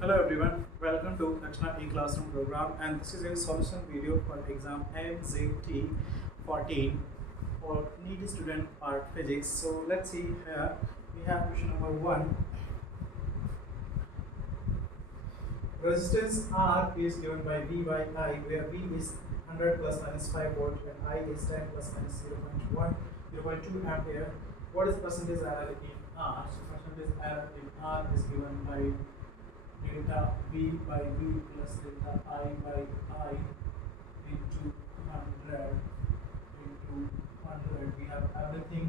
Hello everyone, welcome to Dakshana e-classroom program, and this is a solution video for exam MZT 14 for NEET student part physics. So let's see here. We have question number 1. Resistance R is given by V by I, where V is 100 plus minus 5 volt and I is 10 plus minus 0.2 ampere. What is percentage error in R? So percentage error in R is given by delta V by V plus delta I by I into 100 into 100. We have everything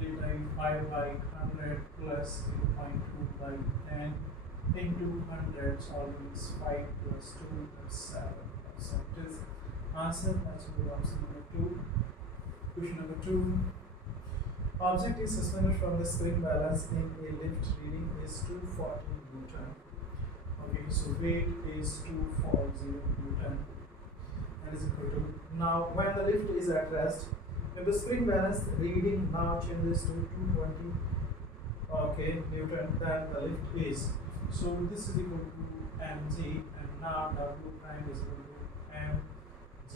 delta V 5 by 100 plus 0.2 by 10 into 100. Solving is 5 plus 2 plus 7. So it is answer. That's option number 2. Question number 2. Object is suspended from the spring balance in a lift. Reading is 240 Newton. Okay, so weight is 240 Newton. That is equal to. Now, when the lift is at rest, if the spring balance reading now changes to 220 Newton, then the lift is. So this is equal to mg, and now W prime is equal to mg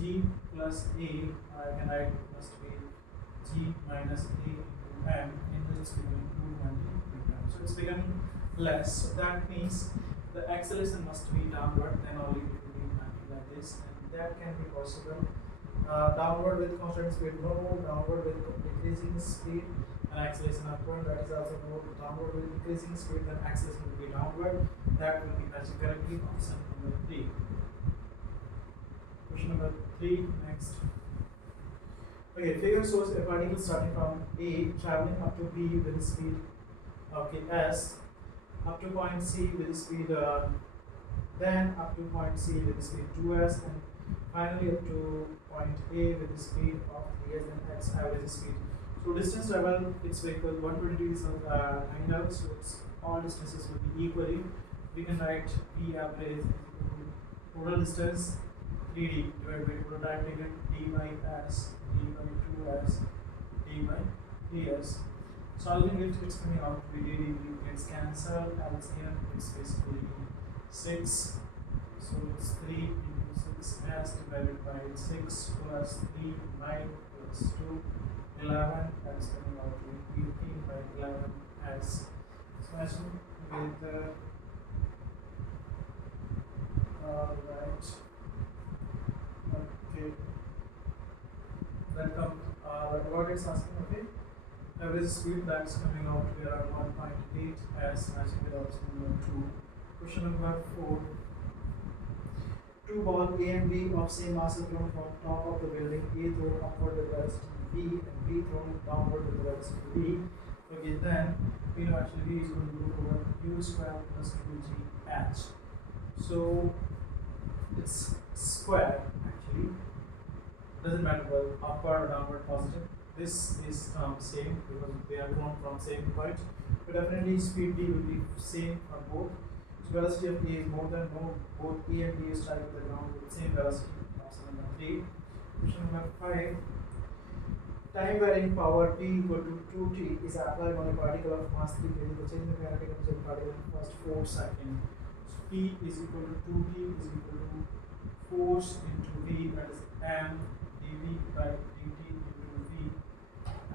plus a. I can write it must be g minus a into m, in which it's becoming 220 Newton. So it's becoming less. So that means the acceleration must be downward, then only it will be acting like this, and that can be possible. Downward with constant speed, no more. Downward with decreasing speed and acceleration upward, that is also no. Downward with increasing speed, then acceleration will be downward. That will be matching correctly. Option number 3. Question number 3 next. Okay, figure shows a particle starting from A traveling up to B with speed s, up to point C with speed then up to point C with speed 2s, and finally up to point A with the speed of 3s and x average speed. So distance travel, it's equal 120 degrees angle, so it's all distances will be equally. We can write P average is equal to total distance 3d divided by total time taken, d by s, d by 2s, d by 3s. Solving it, it's coming out to be d gets cancelled. LCM, it's basically 6. So it's 3 into 6s divided by 6 plus 3, 9 plus 2, 11. That is coming out to be 18 by 11s. So matching with right. Okay. Then come what it's asking, okay. Average speed, that's coming out to be around 1.8 as matching with option number 2. Question number 4. Two balls A and B of same mass are thrown from top of the building. A thrown upward with velocity V and B thrown downward with velocity V. Okay, then we know actually V is going to go over U square plus 2GH. So it's square actually. Doesn't matter whether upward or downward positive. This is same because they are drawn from same point. But definitely speed D will be same for both. So velocity of A is more than no. Both A and B is strike the ground with same velocity. Option number 3. Question number 5. Time varying power P equal to 2t is applied on a particle of mass 3 kg. The change in kinetic energy of the particle in first 4 seconds. So P is equal to 2t is equal to force into V, that is m dV by dt into V,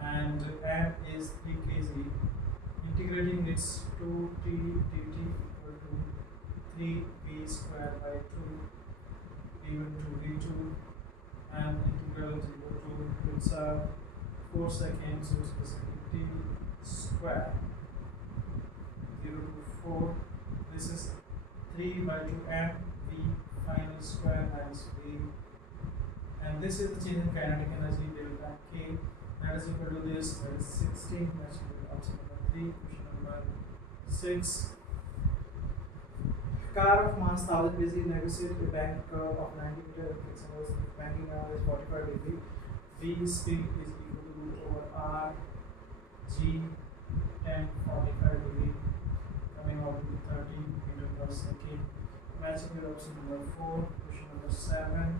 and m is 3 kg. Integrating its 2t dt equal to 3v square by 2 d1 to d2, and integral is equal to it's 4 seconds, so it's basically t square 0 to 4. This is 3 by 2m v final square minus v, and this is the change in kinetic energy delta k, that is equal to this, that is 16. That's option number 3. Question number 6. Car of mass 1000 kg negotiate a bank curve of 90 meter fixed banking hour is 45 degree. V speed is equal to root over r g 10 45 degree, coming out to be 30 meter per second. Matching with option number 4. Question number 7.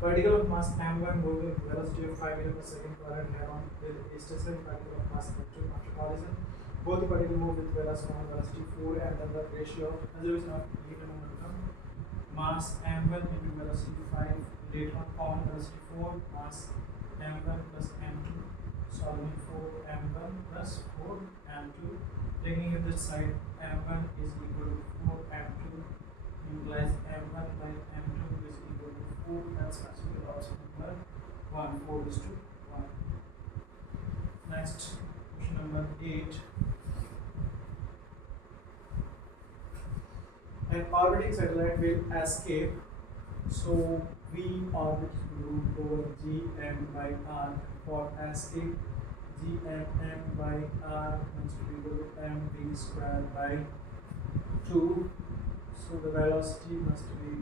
Particle of mass m1 moving with velocity of 5 meter per second current head on with a stationary particle of mass m2 after collision. Both the particle move with velocity and velocity 4, and then the ratio of conservation of electron momentum, mass m1 into velocity 5, electron on velocity 4, mass m1 plus m2, solving for m1 plus 4 m2, taking it this side, m1 is equal to 4 m2, implies m1 by m2 is equal to 4. That's actually also number 1, 4 is to 1. Next, question number 8. An orbiting satellite will escape, so V orbit root over Gm by R. For escape, Gmm by R must be equal to mv squared by 2. So the velocity must be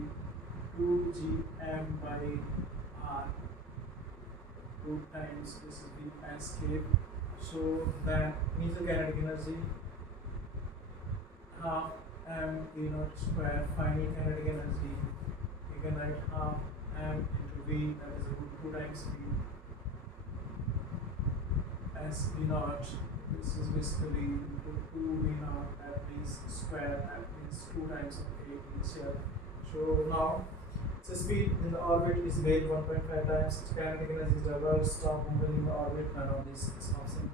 2gm by R. 2 times this is the escape. So the initial kinetic energy half m v naught square, final kinetic energy you can write half m into v, that is root 2 times v as v naught. This is basically into 2 v naught, that means square, that means 2 times of a initial. So now the speed in the orbit is made 1.5 times, kinetic energy is double, stop moving in the orbit, none of this is option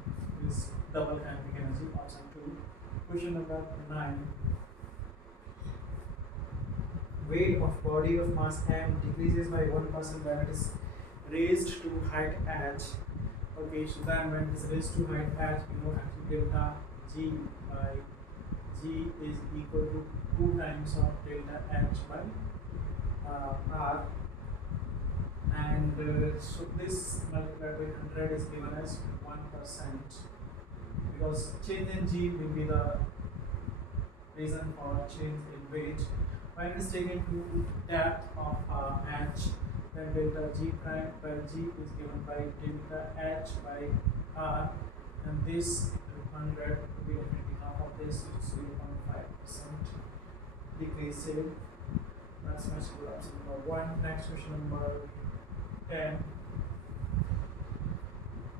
is double kinetic energy, option 2. Question number 9. Weight of body of mass m decreases by 1% when it is raised to height h. Okay, so then when it is raised to height h, we know actually delta g by g is equal to 2 times of delta h by r, and so this multiplied by 100 is given as 1%, because change in g will be the reason for change in weight. When it is taken to depth of h, then delta g prime by g is given by delta h by r, and this 100 will be definitely half of this, 0.5% decrease. That's my school option number 1. Next question number 10.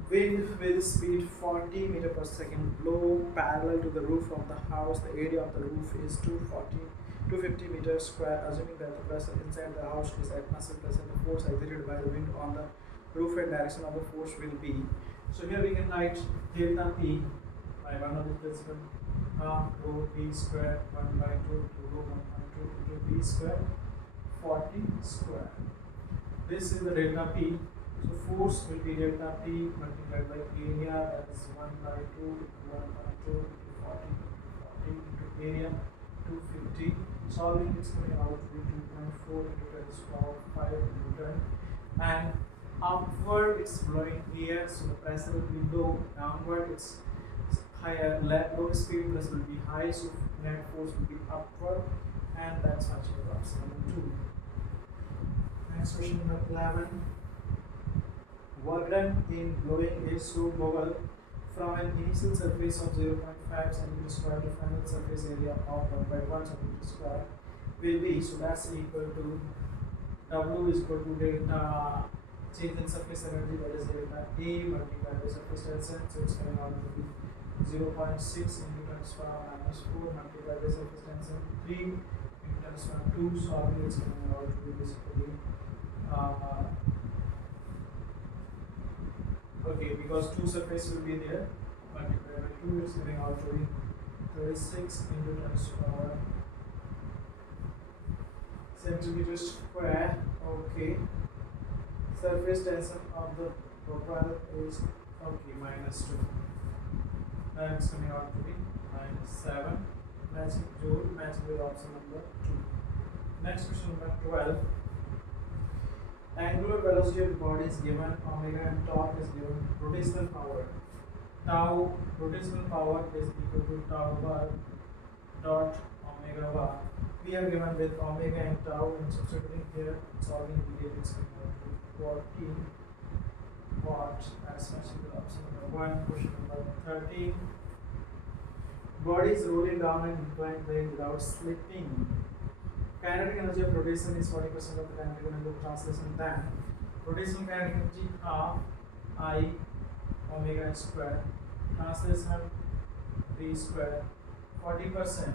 Wind with speed 40 meter per second blow parallel to the roof of the house. The area of the roof is 250 meters square. Assuming that the pressure inside the house is atmospheric pressure, the force exerted by the wind on the roof and direction of the force will be. So here we can write delta P by one of the principle, half rho V square 1 by 2 to rho 1.2 into V square 40 square. This is the delta P. So force will be delta P multiplied by area, that is 1 by 2 into 1.2 into 40 into area 250. Solving it's coming out to be 2.4 into 10 to the power 5 Newton. And upward it's blowing air, so the pressure will be low. Downward it's higher, low speed pressure will be high, so net force will be upward, and that's what you got number 2. Next question number 11. Work done in blowing a soap bubble from an initial surface of 0.5 cm square to final surface area of 1 by 1 cm square will be, so that's equal to W is equal to delta change in surface energy, that is delta A multiplied by surface tension, so it's coming out to be 0.6 into 10 to the power minus 4 multiplied by surface tension 3 into 10 to the power 2. Solving it's coming out to be basically okay, because 2 surface will be there, multiplied by 2 is coming out to be 36 into 10 to the power centimeters square. Okay, surface tension of the propeller is okay minus 2. Then it's coming out to be minus 7. Matching joule, matching with option number 2. Next question number 12. Angular velocity of the body is given, omega, and torque is given. Rotational power, tau, rotational power is equal to tau bar dot omega bar. We are given with omega and tau, and substituting here, solving immediately it's equal to 14 watt. That's matching with option number 1. Question number 13. Body is rolling down an inclined plane without slipping. Kinetic energy of rotation is 40% of the kinetic energy of translation. Then rotational kinetic energy half I omega square. Translation b square 40%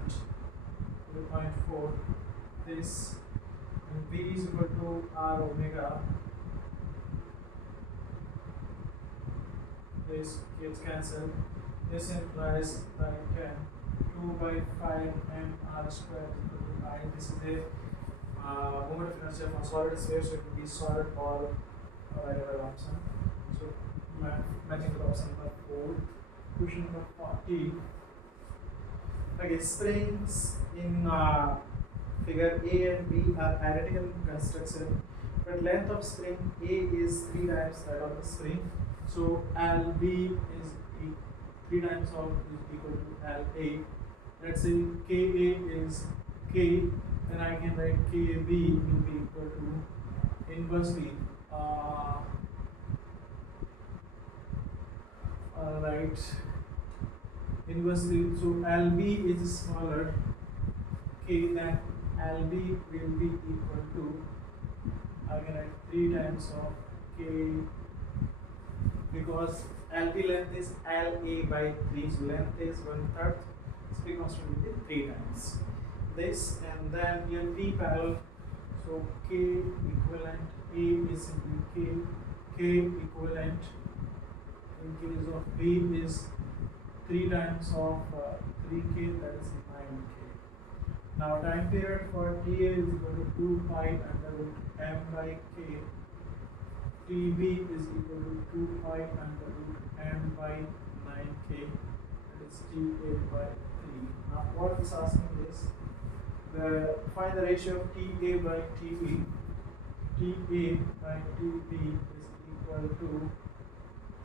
0.4 this, and b is equal to r omega. This gets cancelled. This implies that I can 2 by 5 m r square is equal to I. This is the moment of inertia from solid sphere, so it will be solid ball available option. So matching with option number 4. Question number 40. Okay, springs in figure A and B are identical in construction, but length of spring A is 3 times that of the spring. So LB is 3 times of is equal to LA. Let's say KA is K, then I can write KB will be equal to inversely. Right. Inversely, so LB is smaller K, then LB will be equal to, I can write 3 times of K, because LB length is LA by 3, so length is 1/3, spring constant will be 3 times this, and then your P parallel, so K equivalent A is simply K equivalent in case of B is 3 times of 3K, that is 9K. Now time period for TA is equal to 2 pi under root m by K. TB is equal to 2 pi under root m by 9K, that is TA by 3. Now what is asking is, find the ratio of TA by TB. TA by TB is equal to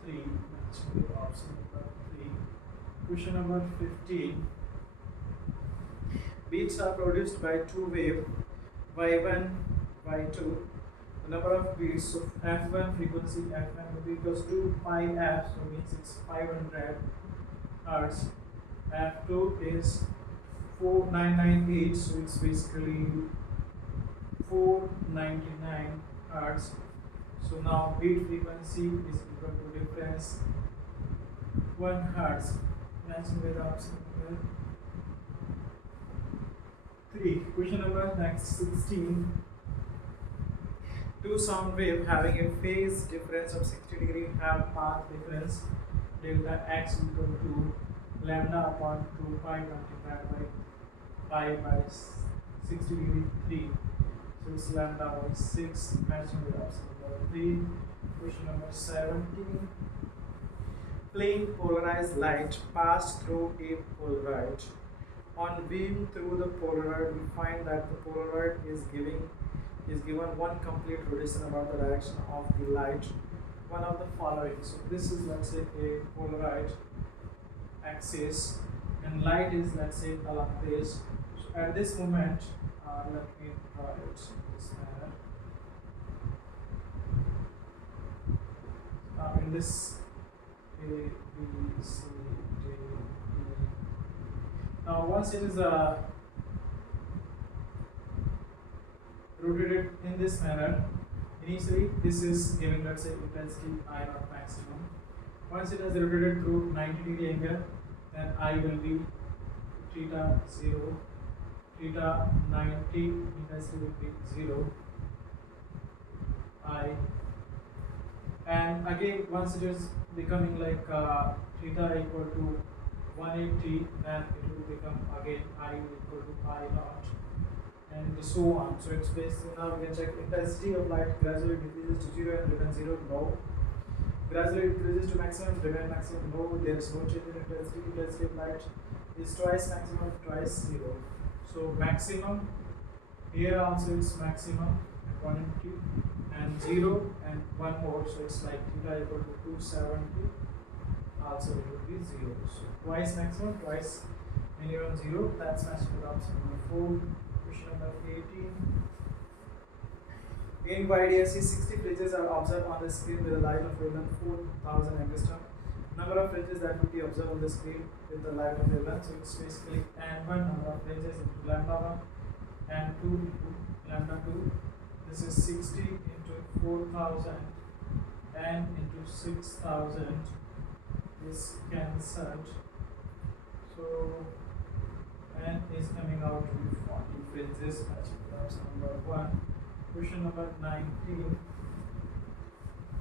3, matching with option number 3. Question number 15. Beats are produced by two waves, y1, y2. The number of beats, so f1 frequency f1 will be equals to pi f, so means it's 500 hertz. F2 is 4998, so it's basically 499 hertz. So now beat frequency is equal to difference 1 hertz. Matching with option number 3. Question number next 16. Two sound waves having a phase difference of 60 degree have path difference delta x equal to lambda upon 2 pi multiplied by pi by 60 degree 3. So it's lambda by 6, matching with option number 3. Question number 17. Plane polarized light passed through a polaroid. On beam through the polaroid, we find that the polaroid is given one complete rotation about the direction of the light. One of the following. So this is, let's say, a polaroid axis, and light is, let's say, along this. So at this moment, let me draw it in this manner. In this A, B, C, D, E. Now once it is rotated in this manner, initially this is giving, let's say, intensity I naught maximum. Once it has rotated through 90 degree angle, then I will be theta 0, theta 90, intensity will be 0, I, and again once it is becoming like theta equal to 180, then it will become again I equal to I naught, and so on. So it's basically, now we can check intensity of light gradually decreases to 0 and returns 0, no. Gradually increases to maximum, remain maximum, no. There is no change in intensity. Intensity of light is twice maximum, twice 0. So maximum, here also it's maximum at 180 and 0 and 1 more, so it's like theta equal to 270, also it will be 0. So twice maximum, twice minimum 0, that's matching with option number 4. Question number 18. In YDSC, 60 fridges are observed on the screen with a light of wavelength 4000 angstrom. Number of fridges that would be observed on the screen with the light of wavelength, so it's basically n1 number of fridges into lambda 1 and 2 into lambda 2. This is 60 into 4000 and into 6000 is cancelled. So So n is coming out to be 40 phrases. That's option number 1. Question number 19.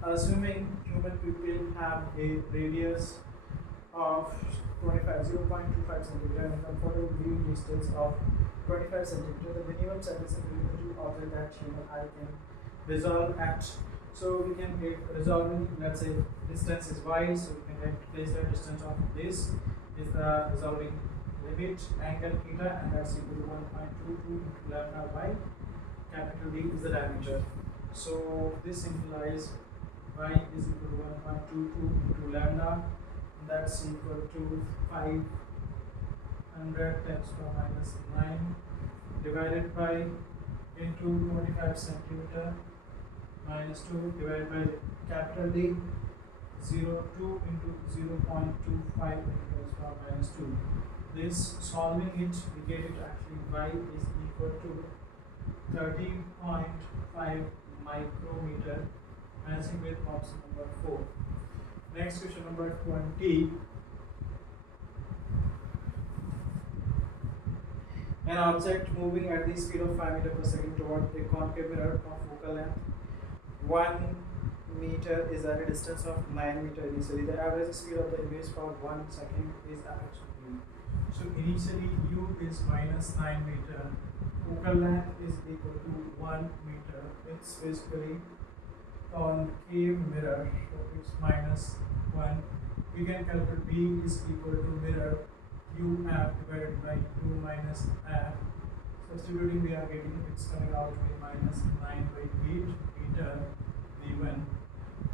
Assuming human people have a radius of 0.25 centimeter and comfortable viewing distance of 25 centimeter, the minimum surface area of that human eye can resolve at. So we can get resolving, let's say distance is y, so we can get place the distance of this is the resolving limit angle theta, and that's equal to 1.22 into lambda by capital D is the diameter. So this implies y is equal to 1.22 into lambda, that's equal to 500 times power minus 9 divided by into 25 centimeter minus 2 divided by capital D 0.2 into 0.25 into power minus 2. This solving it, we get it actually y is equal to 13.5 micrometer, matching with option number 4. Next question number 20. An object moving at the speed of 5 meters per second toward a concave mirror of focal length 1 meter is at a distance of 9 meters initially. The average speed of the image for 1 second is average u. So initially u is minus 9 meter, focal length is equal to 1 meter. It's basically concave mirror, so it's minus 1. We can calculate b is equal to mirror u f divided by u minus f. Substituting, we are getting it's coming out to be minus 9 by 8 meter v1.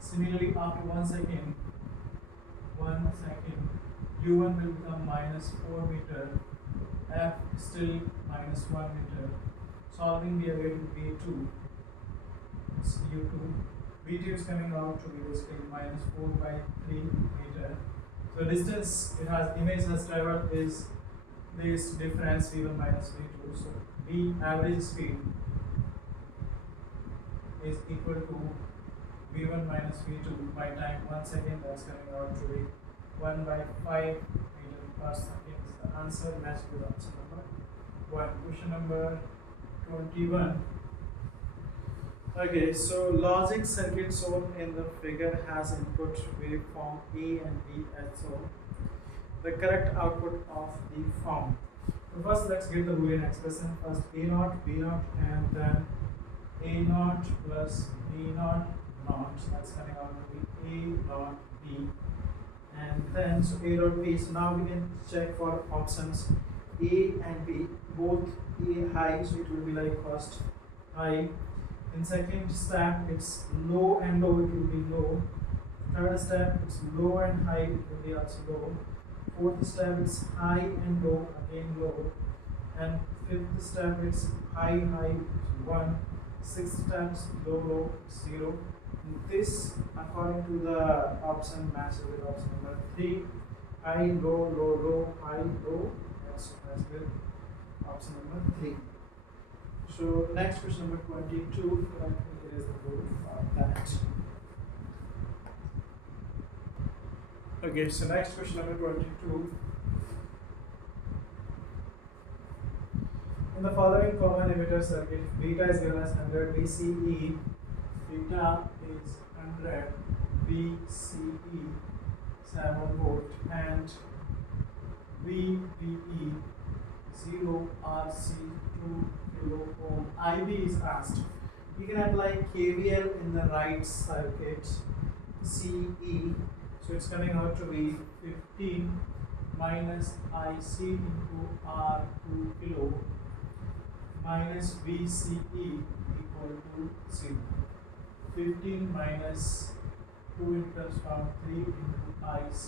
Similarly, after 1 second, u1 will become minus 4 meter, f still minus 1 meter. Solving, we are getting v2, it's u2. v2 is coming out to be basically minus 4 by 3 meter. So distance it has image has traveled is this difference v1 minus v2. So v average speed is equal to v1 minus v2 by time 1 second, that's coming out to be 1 by 5 meter per second. The answer matches with option number 1. Question number 21. Okay, so logic circuit shown in the figure has input waveform A and B as shown. The correct output of the form. So first, let's get the Boolean expression. First, A naught, B naught, and then A naught plus B naught naught. That's coming out to be A naught B. And then so A dot B. So now we can check for options A and B. Both A high, so it will be like first high. In second step, it's low and low, it will be low. Third step, it's low and high, it will be also low. Fourth step, it's high and low, again low. And fifth step, it's high, high, 1. Sixth step, low, low, 0. This, according to the option, matches with option number 3. High, low, low, low, high, low. That's with option number 3. So next question number 22, here is the proof of that. Okay, so next question number 22. In the following common emitter circuit, beta is given as 100 VCE, beta is 100 VCE 7 volt, and VBE 0 RC 2 kilo ohm. IB is asked. We can apply KVL in the right circuit CE. So it's coming out to be 15 minus IC into R 2 kilo minus VCE equal to 0. 15 minus 2 into from 3 into IC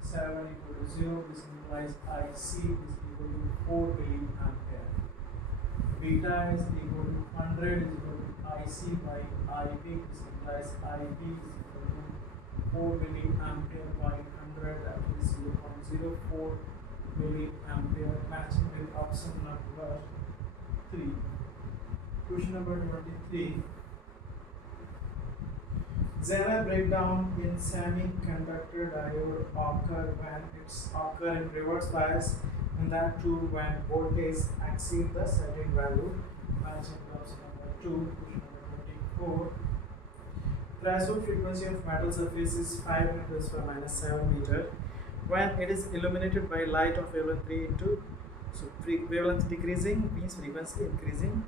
7 equal to 0. This implies IC is equal to 4 milliampere. Beta is equal to 100 is equal to IC by IB. This implies IB is equal to 4 milliampere by 100, that is 0.04 milliampere, matching with option number 3. Question number 23. Zener breakdown in semiconductor diode occur when it's occur in reverse bias, and that too when voltage exceed the certain value. Matching option number 2, question number 24. Threshold frequency of metal surface is 5 meters per minus 7 meter when it is illuminated by light of wavelength 3 into, so wavelength decreasing means frequency increasing.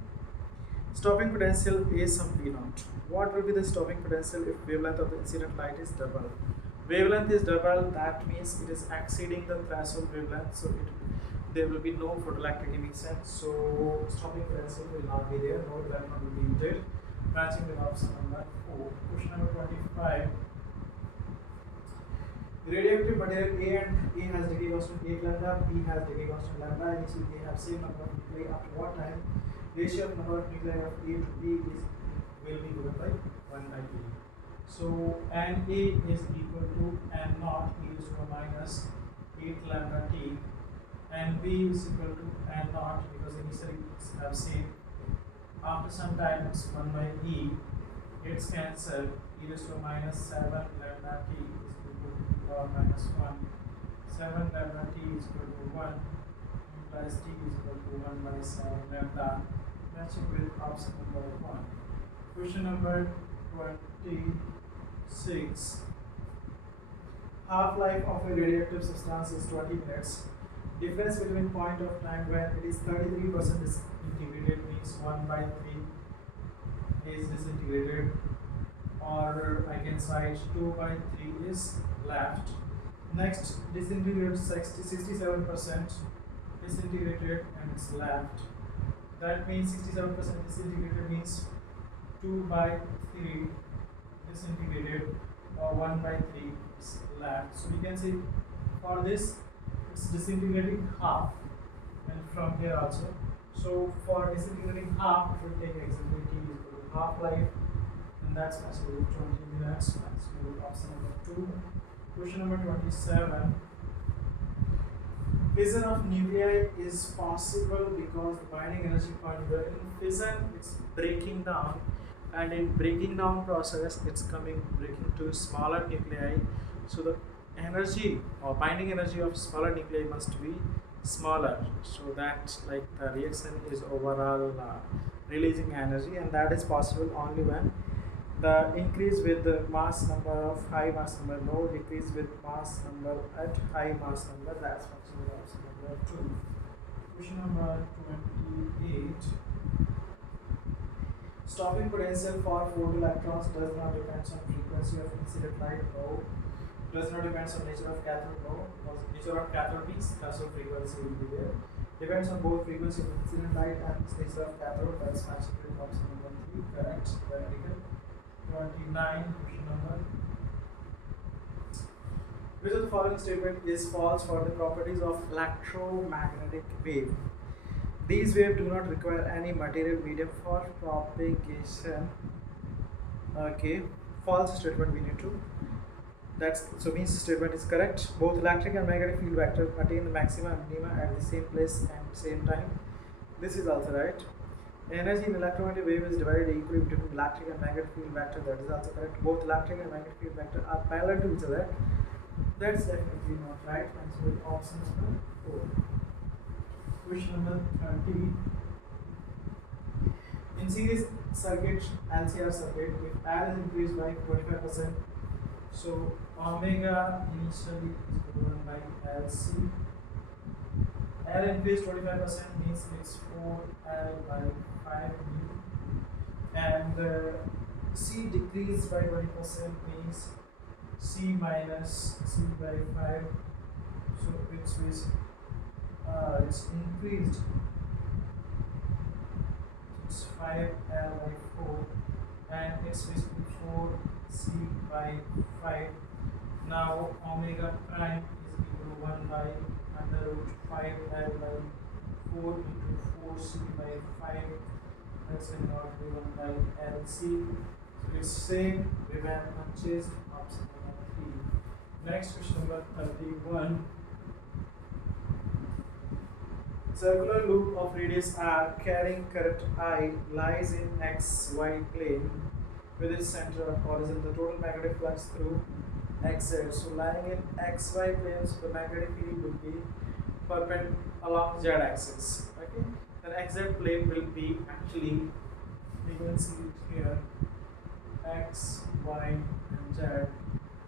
Stopping potential is some V naught. What will be the stopping potential if wavelength of the incident light is double? Wavelength is double, that means it is exceeding the threshold wavelength, so there will be no photoelectric emission, so stopping potential will not be there, no electron will be emitted. Matching with option number 4. Question number 25. Radioactive material A and A has decay constant 8 lambda, B has decay constant lambda, and so they have same number of nuclei. After what time ratio of number of nuclei of A to B will be given by 1 by B. So Na is equal to N naught e to the minus 8 lambda T, and B is equal to N naught because initially have same. After some time it's 1 by E, it's cancelled, e to the minus 7 lambda T is equal to power minus 1. 7 lambda T is equal to 1 implies T is equal to 1 by 7 lambda. Matching with option number 1. Question number 26. Half-life of a radioactive substance is 20 minutes. Difference between point of time when it is 33% disintegrated means 1 by 3 is disintegrated, or I can cite 2 by 3 is left. Next, disintegrated 67% disintegrated and it's left. That means 67% disintegrated means 2 by 3 disintegrated or 1 by 3 is left. So we can say for this it's disintegrating half, and from here also. So for disintegrating half, it will take exactly T is equal to half life, and that's possible 20 minutes. That's option number 2. Question number 27. Fission of nuclei is possible because the binding energy point where in fission it's breaking down, and in breaking down process it's breaking to smaller nuclei, so the energy or binding energy of smaller nuclei must be smaller, so that like the reaction is overall releasing energy, and that is possible only when the increase with the mass number of high mass number, no decrease with mass number at high mass number. That's option number 2. Question number 28. Stopping potential for photoelectrons does not depend on frequency of incident light. No. Does not depend on nature of cathode. No. Because nature of cathode means threshold frequency will be there. Depends on both frequency of incident light and nature of cathode. That's matching with option number 3. Correct. Very good. 29. Question number. Which of the following statement is false for the properties of electromagnetic wave? These waves do not require any material medium for propagation. Okay, false statement we need to. That's so means statement is correct. Both electric and magnetic field vector attain the maxima and minima at the same place and same time. This is also right. Energy in electromagnetic wave is divided equally between electric and magnetic field vector. That is also correct. Both electric and magnetic field vector are parallel to each other. That's definitely not right. Answer with option number 4. Question number 30. In series circuit, LCR circuit, if L is increased by 25%, so omega initially is equal to 1 by LC. L increased 25% means it's 4L by 5B, and C decreased by 20% means C minus C by 5. So it's increased. It's 5L by 4, and it's basically 4C by 5. Now omega prime is equal to 1 by under root 5L by 4 into 4C by 5. That's not 1 by LC. So it's same, remain unchanged. Option number 3. Next question number 31. Circular loop of radius r carrying current I lies in xy plane with its center of origin. The total magnetic flux through xz. So lying in xy plane, so the magnetic field will be perpendicular along z axis. Okay, then xz plane will be actually, we can see it here, x, y, and z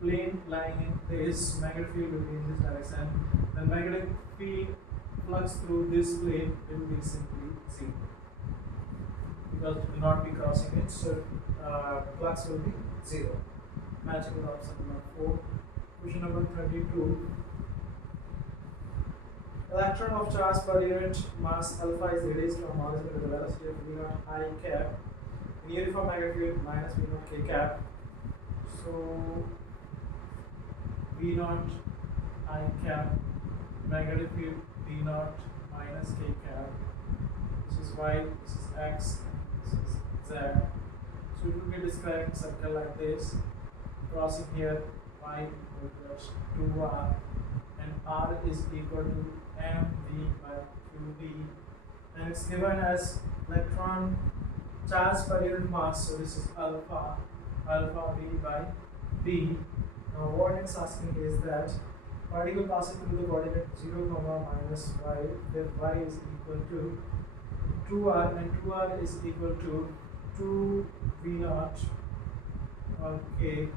plane lying in this, magnetic field will be in this direction. The magnetic field flux through this plane will be simply 0 because it will not be crossing it, so flux will be 0. Matching with option number 4. Question number 32. Electron of charge per unit mass alpha is released from origin with a velocity of v naught I cap in uniform magnetic field minus v naught k cap. So v naught I cap, magnetic field v naught minus k cap. This is y, this is x, this is z. So it will be described circle like this, crossing here y equals 2r, and r is equal to mv by qd, and it's given as electron charge per unit mass. So this is alpha v by b. Now what it's asking is that particle passing through the coordinate 0, minus y, then y is equal to 2r, and 2r is equal to 2 v naught on k.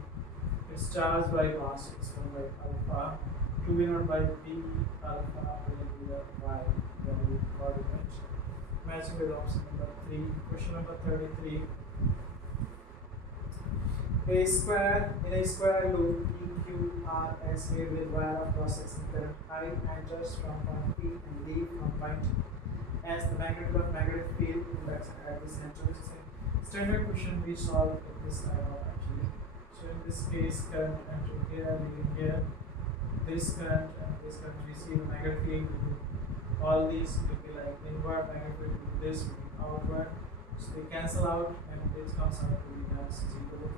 It's charged by mass, it's 1 by alpha. 2 v naught by b alpha will be the y value coordinate. Matching with option number 3. Question number 33. A square in a square loop EQRS made with wire of cross-section current I enters from point P and leave from point S. The magnitude of magnetic field induction at the center. Which is a standard question we solve at this time actually. So in this case, current entering here, leaving here. This current and this current, we see the magnetic field will be, all these will be like inward, magnetic field will be this, will be outward. So they cancel out and it comes out to be as 0.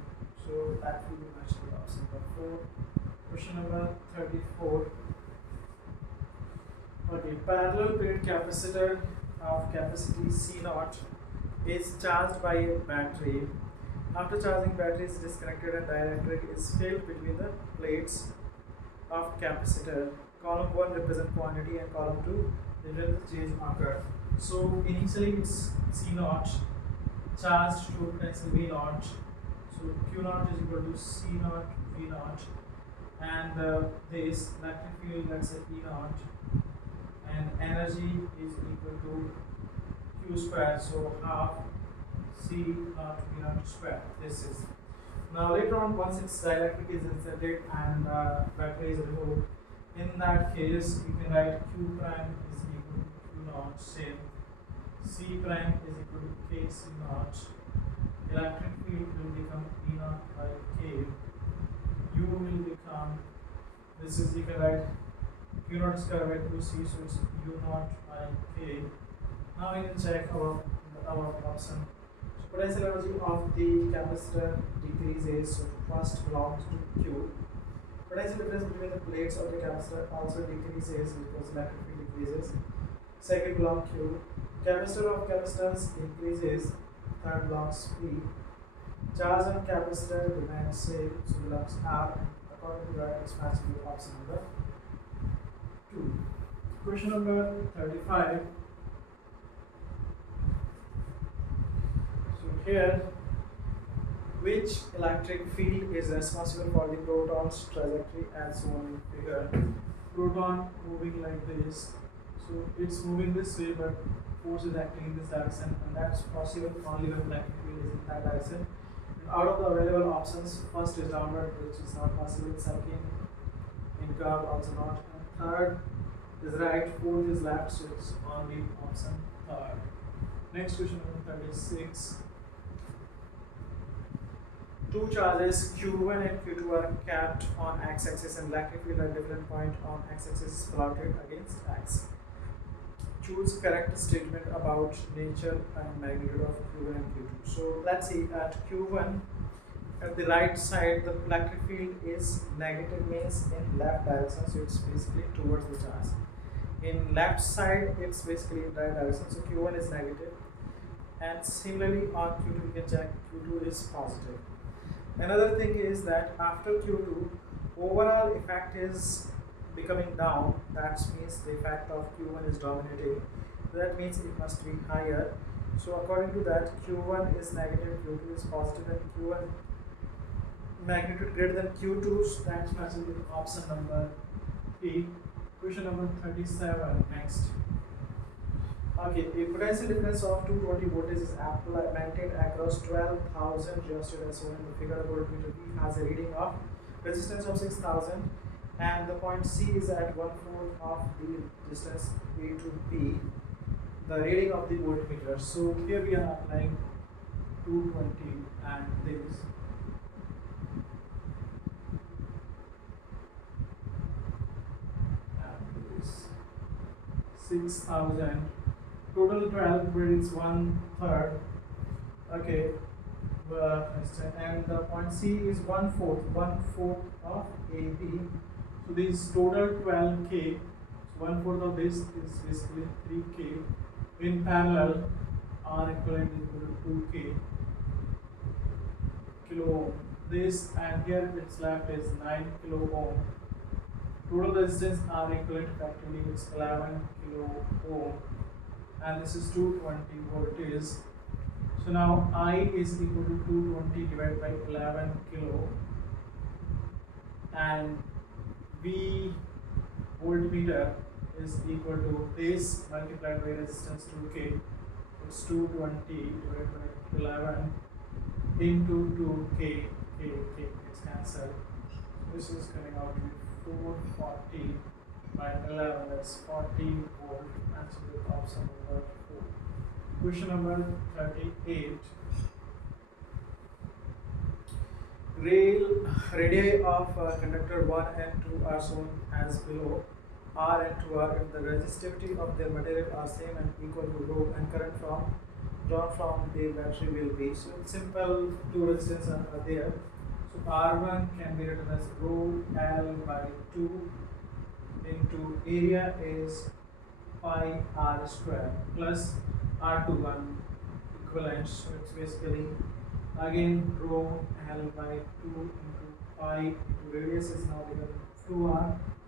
So that will be matched with option number 4. Question number 34. Okay, parallel plate capacitor of capacity C0 is charged by a battery. After charging, battery is disconnected and dielectric is filled between the plates of capacitor. Column 1 represent quantity and column 2 represent the change occurred. So initially it's C0 charged to potential V0. So Q0 is equal to C0 V0, and this electric field, let's say E0, and energy is equal to Q square, so half C0 V0 square. This is. Now later on, once its dielectric is inserted and battery is removed, in that case you can write Q prime is equal to Q0, same. C prime is equal to K C0. Electric field will become E0 by K. U will become, this is, you can write Q0 square by 2C, so it's U0 by K. Now we can check our option. So potential energy of the capacitor decreases, so first belongs to Q. Potential difference between the plates of the capacitor also decreases because electric field decreases. Second block Q. Capacitor of capacitance increases. Third belongs P. Charge on capacitor remains same, so belongs R. According to that, it's matching with option number 2. Question number 35. So here, which electric field is responsible for the proton's trajectory as shown in figure? Proton moving like this, so it's moving this way, but force is acting in this direction, and that's possible only when electric field is in that direction. And out of the available options, first is downward, which is not possible. Second, in curve, also not. And third is right. Fourth is left, so it's only option third. Next question number 36. Two charges Q1 and Q2 are capped on x-axis, and electric field at different point on x-axis is plotted against x. Choose correct statement about nature and magnitude of Q1 and Q2. So let's see, at Q1, at the right side, the electric field is negative, means in left direction, so it's basically towards the charge. In left side, it's basically in right direction, so Q1 is negative. and similarly on Q2 we can check Q2 is positive. Another thing is that after Q2, overall effect is becoming down. That means the effect of Q1 is dominating. That means it must be higher. So according to that, Q1 is negative, Q2 is positive, and Q1 magnitude greater than Q2. So that's matching with option number 3. Question number 37 next. Okay, a potential difference of 220 voltage is maintained across 12,000 resistors as shown in the figure. Voltmeter B has a reading of resistance of 6,000 and the point C is at 1/4 of the distance A to B, the reading of the voltmeter. So here we are applying 220 and this. And this 6,000. Total 12, but it's 1/3. Okay, and the point C is 1/4 of AB. So this total 12K. So 1/4 of this is basically 3K. In parallel, R equivalent is equal to 2K kilo ohm. This and here it's left is 9 kilo ohm. Total resistance R equivalent effectively is 11 kilo ohm. And this is 220 voltage. So now I is equal to 220 divided by 11 kilo, and V voltmeter is equal to this multiplied by resistance 2K. It's 220 divided by 11 into 2K. K is cancelled. This is coming out to be 440 by 11, that's 40 volt, matching with option number 4. Question number 38. Radii of conductor 1 and 2 are shown as below. R and 2R, if the resistivity of their material are same and equal to rho, and current drawn from the battery will be. So simple, two resistors are there. So R1 can be written as rho L by 2 into area is pi R square plus R21 equivalent. So it's basically again rho L by 2 into pi into radius is now becoming 2R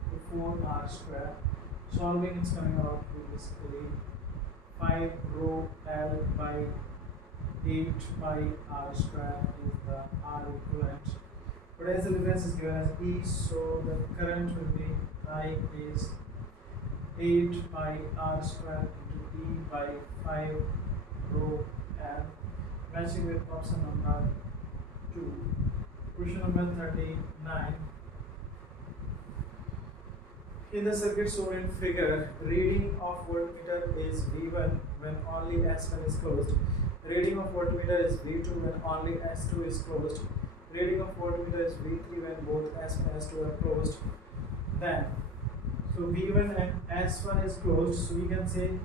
to 4R square. Solving it's coming out to basically 5 rho L by 8 pi R square is the R equivalent. Potential difference is given as E, so the current will be I is 8 pi R square into E by 5 rho L, matching with option number 2. Question number 39. In the circuit shown in figure, reading of voltmeter is V1 when only S1 is closed. Reading of voltmeter is V2 when only S2 is closed. Reading of voltmeter is V3 when both S1 and S2 are closed. Then, so V1 and S1 is closed, so we can say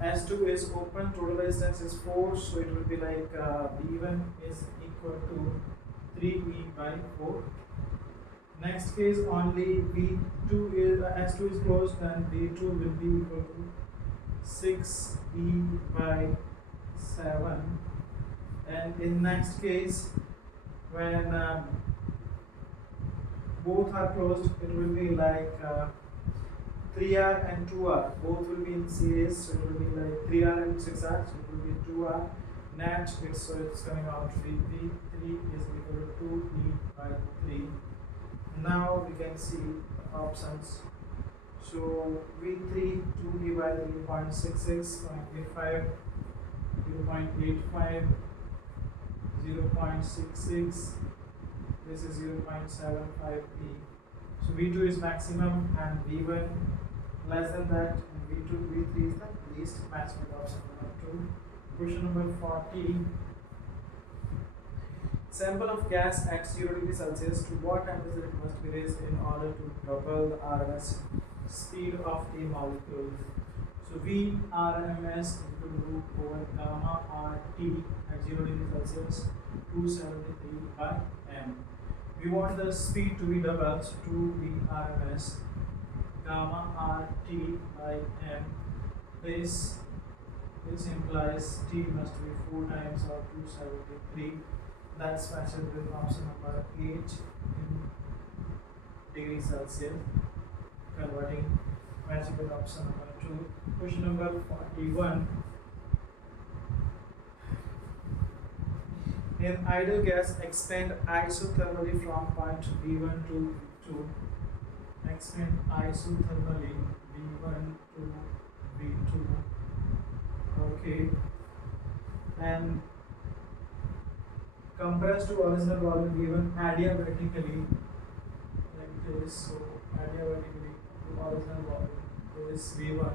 S2 is open, total resistance is 4, so it will be like V1 is equal to 3E by 4. Next case only V2 is S2 is closed, then V2 will be equal to 6E by 7. And in next case, when both are closed, it will be like 3R and 2R, both will be in series, so it will be like 3R and 6R, so it will be 2R. Net, so it's coming out to be V3 is equal to 2E by 3. Now we can see the options. So V3 2E by 3.66, 0.85, 0.85, 0.66, this is 0.75E. So V2 is maximum and V1 less than that, and V3 is the least, matching with option number 2. Question number 40. Sample of gas at 0 degree Celsius, to what temperature it must be raised in order to double the RMS speed of a molecule. So V RMS is equal to root over gamma RT at 0 degree Celsius 273 by m. We want the speed to be doubled, so 2V RMS gamma RT by m. This which implies t must be 4 times of 273. That's matches with option number 8 in degrees Celsius, converting, matching with option number 2. Question number 41. An ideal gas expand isothermally from point V1 to V2. Expand isothermally V1 to V2. Okay. And compress to original volume V1 adiabatically like this. So adiabatically to original volume is V1.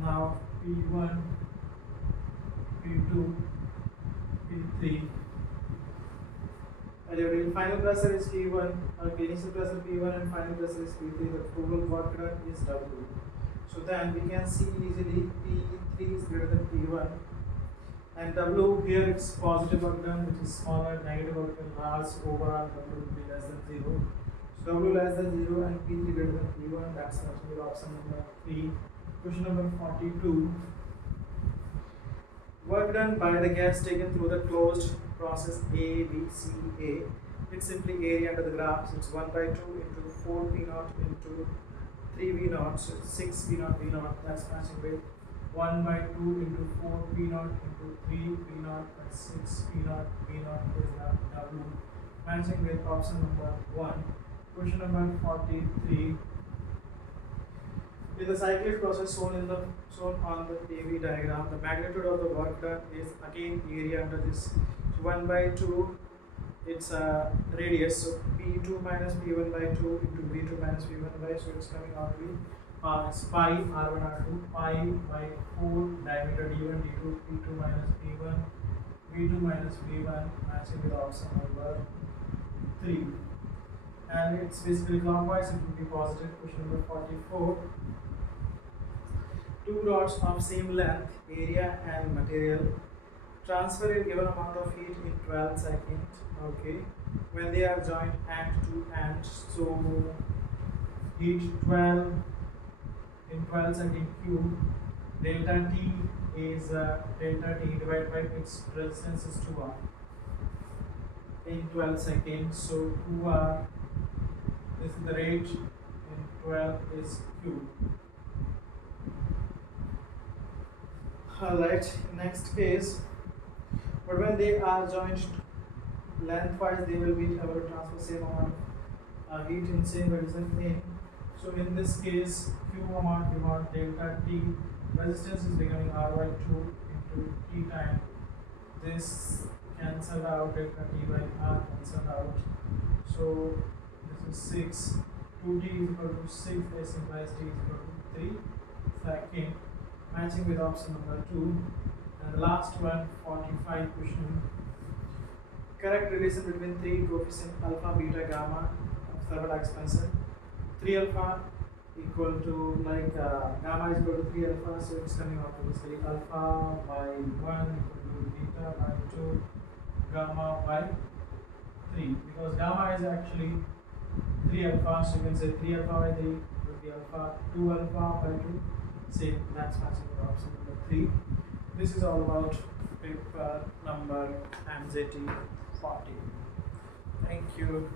Now P1, P2, P3. Final pressure is P1, initial pressure P1 and final pressure is P3. The total work done is W. So then we can see easily P3 is greater than P1, and W here it's positive work done, which is smaller, negative work done large, overall W will be less than 0. So W less than 0 and P3 greater than P1, that's actually option number 3. Question number 42. Work done by the gas taken through the closed process A, B, C, A. It's simply area under the graph. So it's 1 by 2 into 4 V naught into 3 V naught. So it's 6 V naught V naught. That's matching with 1 by 2 into 4 V naught into 3 V naught. That's 6 V naught V naught is the W. Matching with option number 1. Question number 43. In the cyclic process shown on the PV diagram, the magnitude of the work done is again area under this. So 1 by 2, it's a radius. So P2 minus P1 by 2 into V2 minus V1 by, so it's coming out to be it's pi R1 R2 pi by 4 diameter D1 D2 P2 minus P1 V2 minus V1 matching with option number 3. And it's basically clockwise, it will be positive. Question number 44. Two rods of same length, area and material transfer a given amount of heat in 12 seconds. Okay, when they are joined end to end, so heat 12 in 12 second cube, delta T is delta T divided by its resistance is 2R in 12 seconds. So 2R, this is the rate in 12 is cube. Alright, next case. But when they are joined lengthwise, they will be able to transfer same amount of heat in same resistance in. So in this case, Q amount delta T, resistance is becoming R by 2 into T time. This cancelled out, delta T by R cancelled out. So this is 6. 2T is equal to 6, this implies T is equal to 3 second. Matching with option number 2. And the last one, 45 question. Correct relation between 3 coefficient alpha, beta, gamma of thermal expansion. 3 alpha equal to gamma is equal to 3 alpha, so it's coming out to say alpha by 1 equal to beta by 2, gamma by 3. Because gamma is actually 3 alpha, so you can say 3 alpha by 3 will be alpha, 2 alpha by 2. Same, that's matching with option number 3. This is all about paper number MZT 40. Thank you.